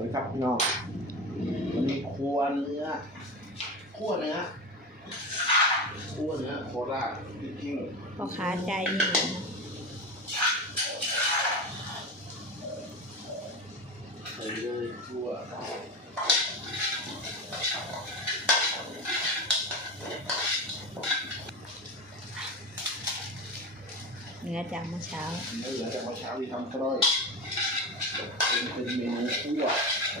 วัสดีครับพี่น้องวันนี้ครัวเนื้อคั่วเนื้อคั่วเนื้อโคราชพี่กิ้งพ่อค้าใจนี่นะใส่เลยคั่วเนื้อจากเมื่อเช้าเนื้อเหลือจากเมื่อเช้าที่ทำกล้อยเป็นเป็นเมนูคั่ว ผม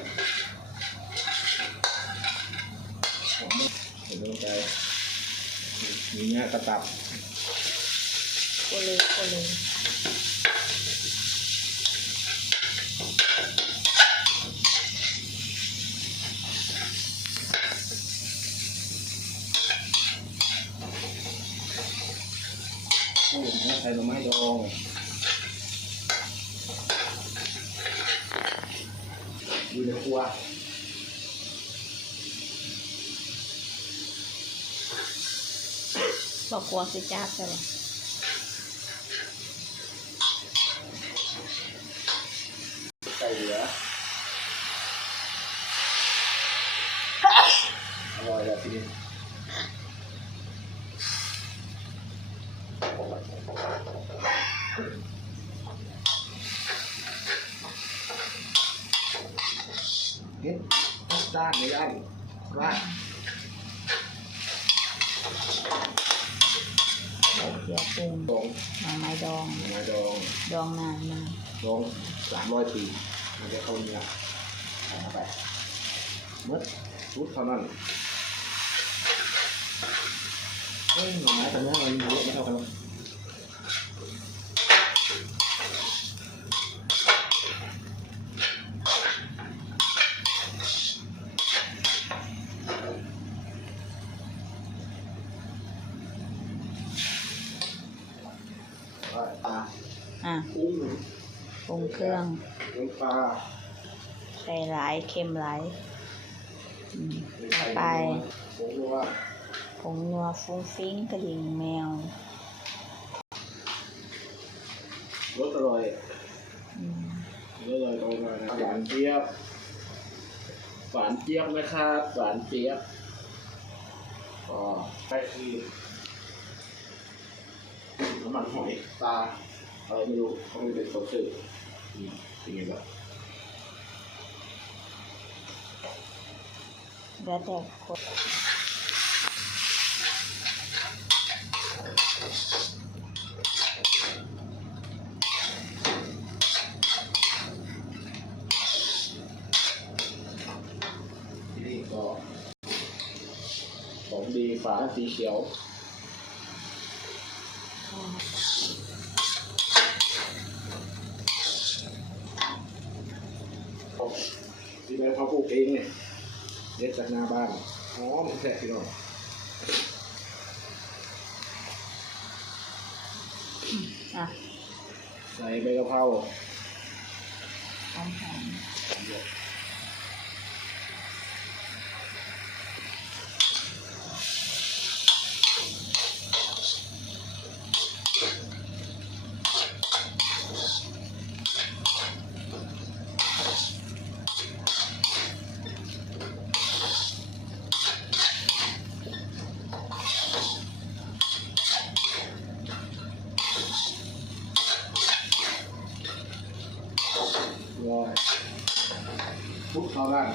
ไม่ลงใจมีเนื้อกระตับโคเลยโคเลยใส่หน่อไม้ดอง อยู่ในครัวบอกกลัวสิจ้าใช่ไหมไก่เหลืออร่อยแบบนี้ เฮ็ดพัสต้าในย่านราดใส่เกลือปรุงดองหน่อไม้ดองหน่อไม้ดองดองนานมาดองสามร้อยปีมันจะเข้าเนื้อใส่เข้าไปเมื่อชุดเท่านั้นเฮ้ยหน่อไม้แต่เนื้อมันเยอะไม่เท่ากัน อกปลาอะกุ้งปรุงเครื่องน้ำปลาใส่หลายเค็มหลายอืมต่อไปผงนัวผงนัวฟุ้งฟิ้งกระดิ่งแมวรสอร่อยอืมรสอร่อยตรงมาหวานเจี๊ยบหวานเจี๊ยบนะครับหวานเจี๊ยบก็ใกล้ที่ น้ำมันหอยปลาอะไรไม่รู้เขาไม่เป็นคนซื้อเป็นไงบ้างแล้วแต่คนที่นี่ก็ของดีฝาสีเขียว ที่ได้เขาปลูกเองเนี่ยเด็ดจากหน้าบ้านหอมแซ่บพี่น้องอะใส่ใบกะเพราหอมหอม ร้อยทุกข้าวร่าง